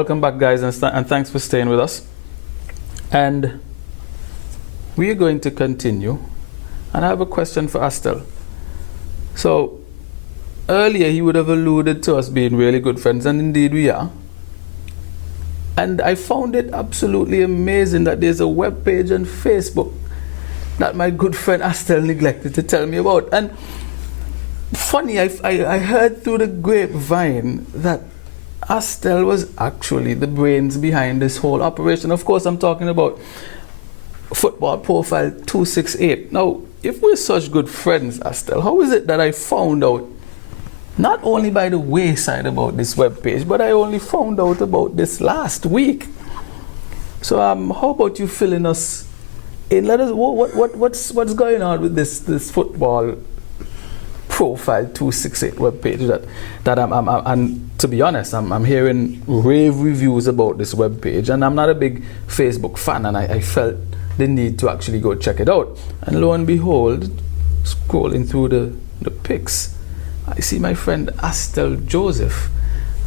Welcome back, guys, and thanks for staying with us. And we are going to continue. And I have a question for Astel. So, earlier he would have alluded to us being really good friends, and indeed we are. And I found it absolutely amazing that there's a web page on Facebook that my good friend Astel neglected to tell me about. And funny, I heard through the grapevine that Astel was actually the brains behind this whole operation. Of course, I'm talking about Football Profile 268. Now, if we're such good friends, Astel, how is it that I found out not only by the wayside about this webpage, but I only found out about this last week? So, how about you filling us in? Let us what's going on with this Football Profile 268 webpage that I'm and to be honest, I'm hearing rave reviews about this webpage, and I'm not a big Facebook fan, and I felt the need to actually go check it out. And lo and behold, scrolling through the pics, I see my friend Astel Joseph,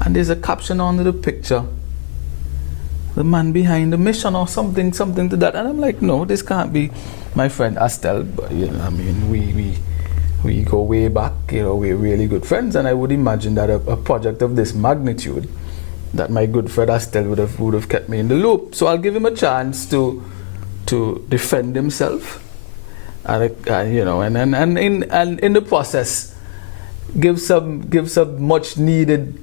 and there's a caption under the picture, "The man behind the mission," or something to that. And I'm like, no, this can't be my friend Astel. But, you know, I mean, we go way back, you know, we're really good friends, and I would imagine that a project of this magnitude, that my good friend Astel would have kept me in the loop. So I'll give him a chance to defend himself, and you know, and in the process, give some much needed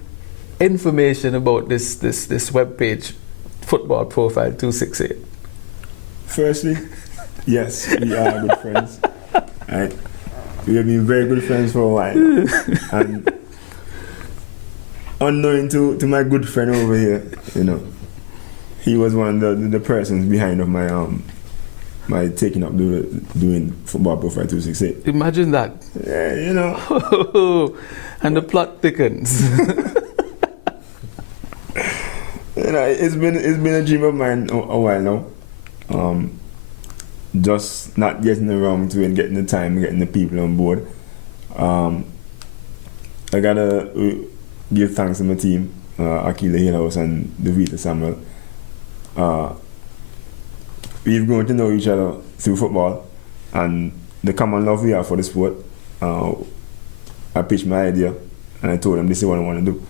information about this web page, Football Profile 268. Firstly, yes, we are good friends. Right? We have been very good friends for a while, and unknown to my good friend over here, you know, he was one of the persons behind of my taking up doing Football Profile 268. Imagine that. Yeah, you know. And the plot thickens. You know, it's been a dream of mine a while now. Just not getting around to it, getting the time, getting the people on board. I gotta give thanks to my team, Akila Hillhouse and Devita Samuel. We've grown to know each other through football, and the common love we have for the sport. I pitched my idea, and I told them this is what I want to do,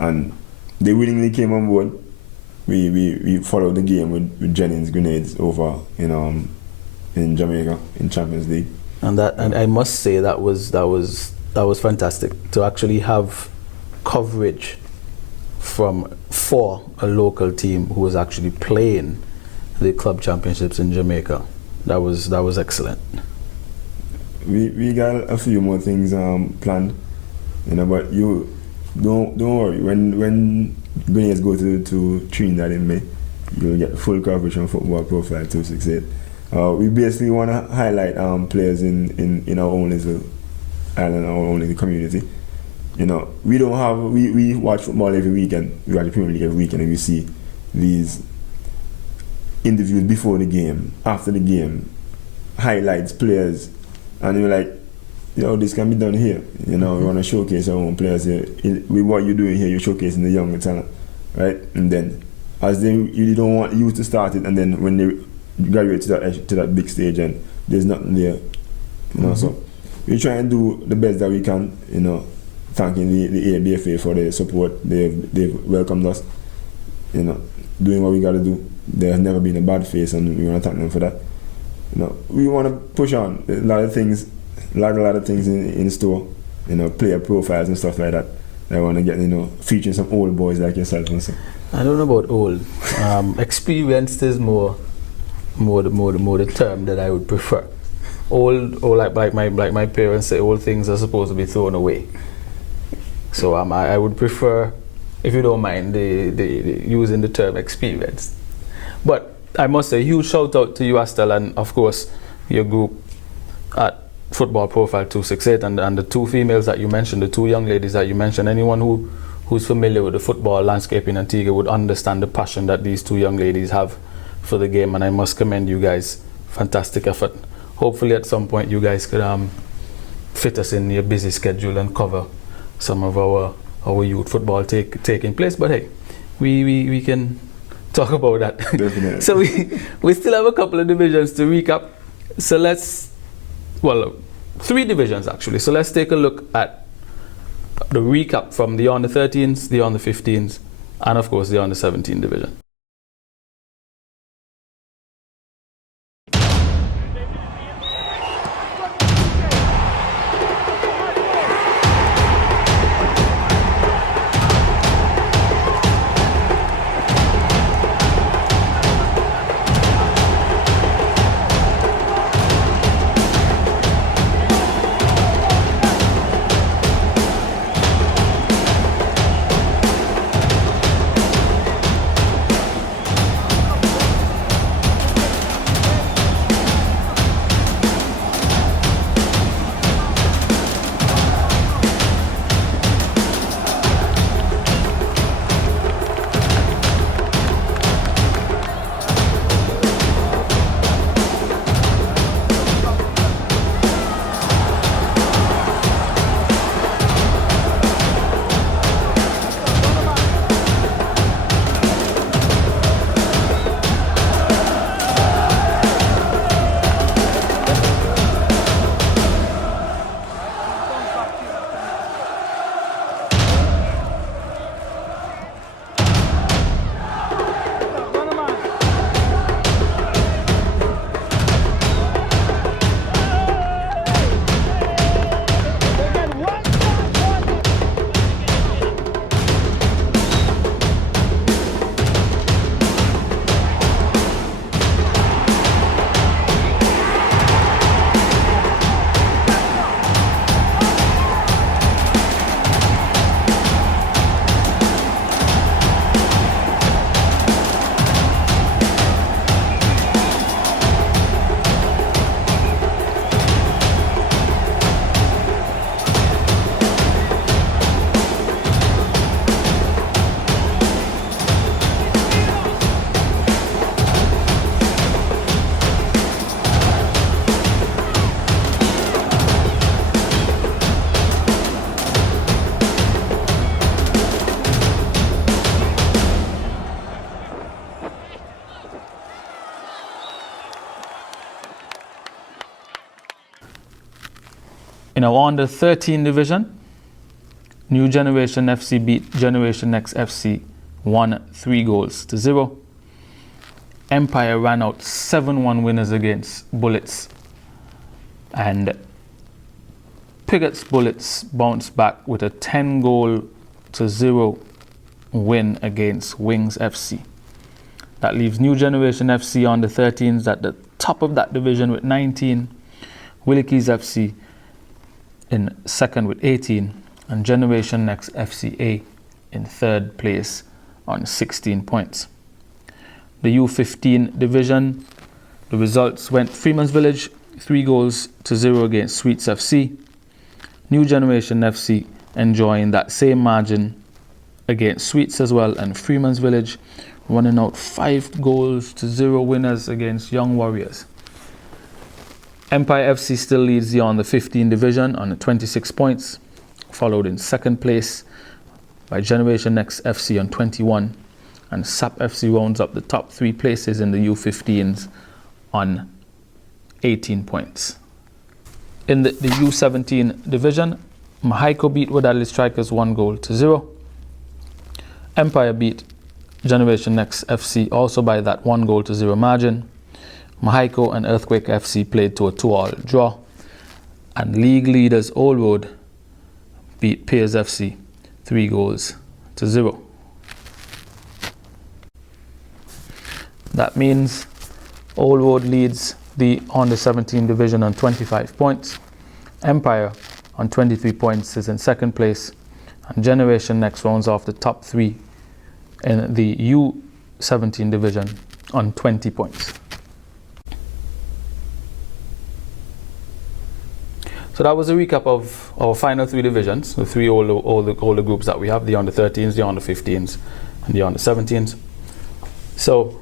and they willingly came on board. We followed the game with Jennings Grenades over in Jamaica in Champions League, and I must say that was fantastic to actually have coverage for a local team who was actually playing the club championships in Jamaica. That was excellent. We got a few more things planned, you know, but you don't worry. When Grenades go to Trinidad in May, you'll get full coverage on Football Profile 268. We basically want to highlight players in our own little island, our own little community. You know, we watch football every weekend. We watch the Premier League every weekend, and we see these interviews before the game, after the game, highlights, players, and you're like, this can be done here. You know, we want to showcase our own players here. With what you're doing here, you're showcasing the younger talent, right? And then, as they really don't want you to start it, and then when they graduate to that big stage and there's nothing there, you know. So we try and do the best that we can, you know, thanking the ABFA for their support. They've welcomed us, you know, doing what we got to do. There's never been a bad face, and we want to thank them for that. You know, we want to push on a lot of things in store, you know, player profiles and stuff like that. I want to get, you know, featuring some old boys like yourself and so. I don't know about old. Experienced is more the term that I would prefer. Old, or like my parents say, old things are supposed to be thrown away. So I would prefer, if you don't mind, the using the term experienced. But I must say, huge shout out to you, Astel, and of course your group at Football Profile 268, and the two females that you mentioned, the two young ladies that you mentioned. Anyone who's familiar with the football landscape in Antigua would understand the passion that these two young ladies have for the game, and I must commend you guys. Fantastic effort. Hopefully at some point you guys could fit us in your busy schedule and cover some of our youth football taking place. But hey, we can talk about that. Definitely. So we still have a couple of divisions to recap. So three divisions actually. So let's take a look at the recap from the under 13s, the under 15s, and of course the under 17 division. In our under 13 division, New Generation FC beat Generation Next FC 3-0. Empire ran out 7-1 winners against Bullets, and Pigott's Bullets bounced back with a 10-0 win against Wings FC. That leaves New Generation FC under 13s at the top of that division with 19, Willikies FC in second with 18, and Generation Next FCA in third place on 16 points. The U15 division, the results went Freeman's Village 3-0 against Sweets FC. New Generation FC enjoying that same margin against Sweets as well, and Freeman's Village running out 5-0 winners against Young Warriors. Empire FC still leads the under 15 division on 26 points, followed in second place by Generation Next FC on 21, and SAP FC rounds up the top 3 places in the U15s on 18 points. In the U17 division, Mahaiko beat Wadadli Strikers 1-0. Empire beat Generation Next FC also by that 1-0 margin. Mahaiko and Earthquake FC played to a 2-2 draw, and league leaders Old Road beat Piers FC 3-0. That means Old Road leads the under 17 division on 25 points. Empire on 23 points is in second place, and Generation Next rounds off the top 3 in the U17 division on 20 points. So that was a recap of our final 3 divisions, the 3 older groups that we have, the under 13s, the under 15s, and the under 17s. So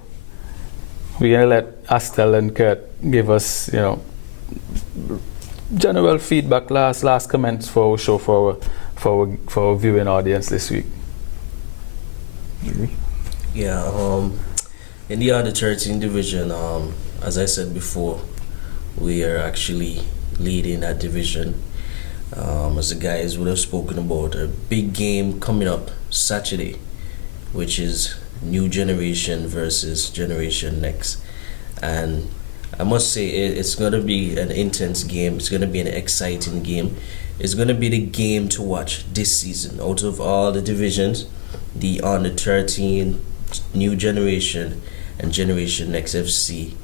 we're going to let Astel and Kurt give us, general feedback, last comments for our show, for our viewing audience this week. Yeah, in the under 13 division, as I said before, we are actually leading that division. As the guys would have spoken about, a big game coming up Saturday, which is New Generation versus Generation Next. And I must say, it's going to be an intense game. It's going to be an exciting game. It's going to be the game to watch this season. Out of all the divisions, the under 13, New Generation, and Generation Next FC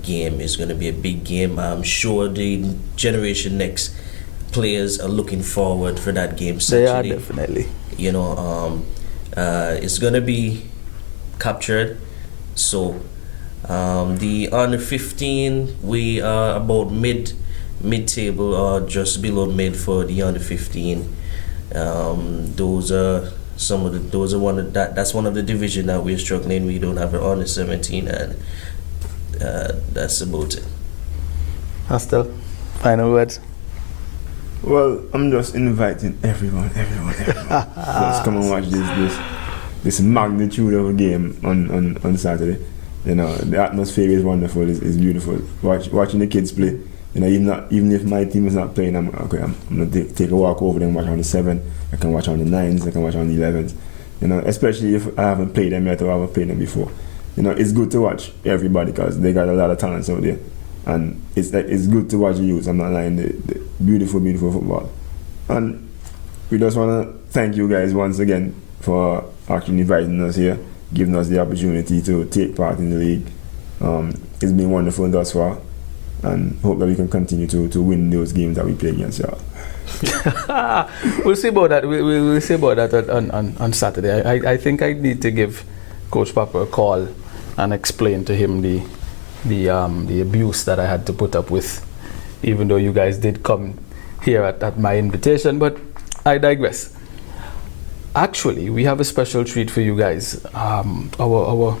game is going to be a big game. I'm sure the Generation Next players are looking forward for that game Saturday. They are definitely. You know, it's going to be captured. So the under 15, we are about mid-table or just below mid for the under 15. Those are that's one of the division that we're struggling. We don't have an under 17, and that's about it. Astel, final words. Well, I'm just inviting everyone. Just come and watch this magnitude of a game on Saturday. You know, the atmosphere is wonderful. It's beautiful. Watching the kids play. You know, even if my team is not playing, I'm gonna take a walk over them, watch on the 7. I can watch on the 9s. I can watch on the 11s. You know, especially if I haven't played them yet or I haven't played them before. You know, it's good to watch everybody because they got a lot of talents out there, and it's good to watch the youth. I'm not lying. The beautiful football, and we just wanna thank you guys once again for actually inviting us here, giving us the opportunity to take part in the league. It's been wonderful thus far, and hope that we can continue to win those games that we play against y'all. We'll see about that. We'll see about that on Saturday. I think I need to give Coach Papa a call and explain to him the abuse that I had to put up with, even though you guys did come here at my invitation. But I digress. Actually, we have a special treat for you guys. Our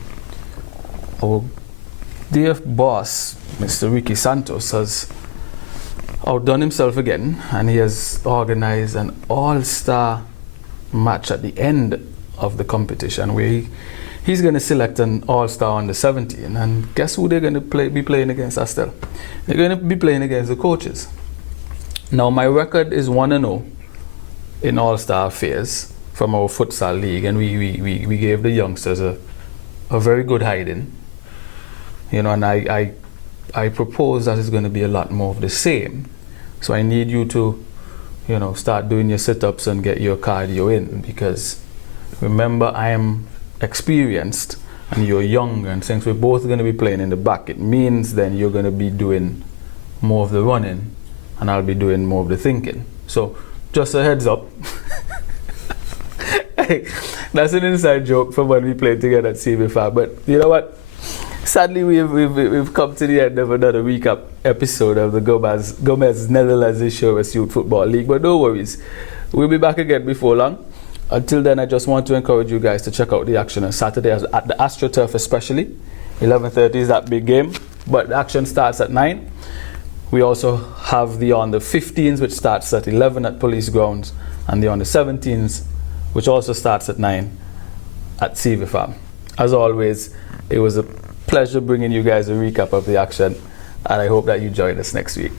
dear boss, Mr. Ricky Santos, has outdone himself again, and he has organized an all-star match at the end of the competition where he's going to select an all-star under 17, and guess who they're going to be playing against, Astel? They're going to be playing against the coaches. Now, my record is 1-0 in all-star affairs from our futsal league, and we gave the youngsters a very good hiding. You know, and I propose that it's going to be a lot more of the same. So I need you to, you know, start doing your sit-ups and get your cardio in, because remember, I am experienced and you're younger, and since we're both going to be playing in the back, it means then you're going to be doing more of the running and I'll be doing more of the thinking. So just a heads up. Hey, that's an inside joke from when we played together at CB5, but you know what? Sadly, we've come to the end of another recap episode of the Gomez Netherlands Insurance Youth Football League, but no worries, we'll be back again before long. Until then, I just want to encourage you guys to check out the action on Saturday at the AstroTurf especially. 11:30 is that big game, but the action starts at 9. We also have the under 15s, which starts at 11 at Police Grounds, and the under 17s, which also starts at 9 at CV Farm. As always, it was a pleasure bringing you guys a recap of the action, and I hope that you join us next week.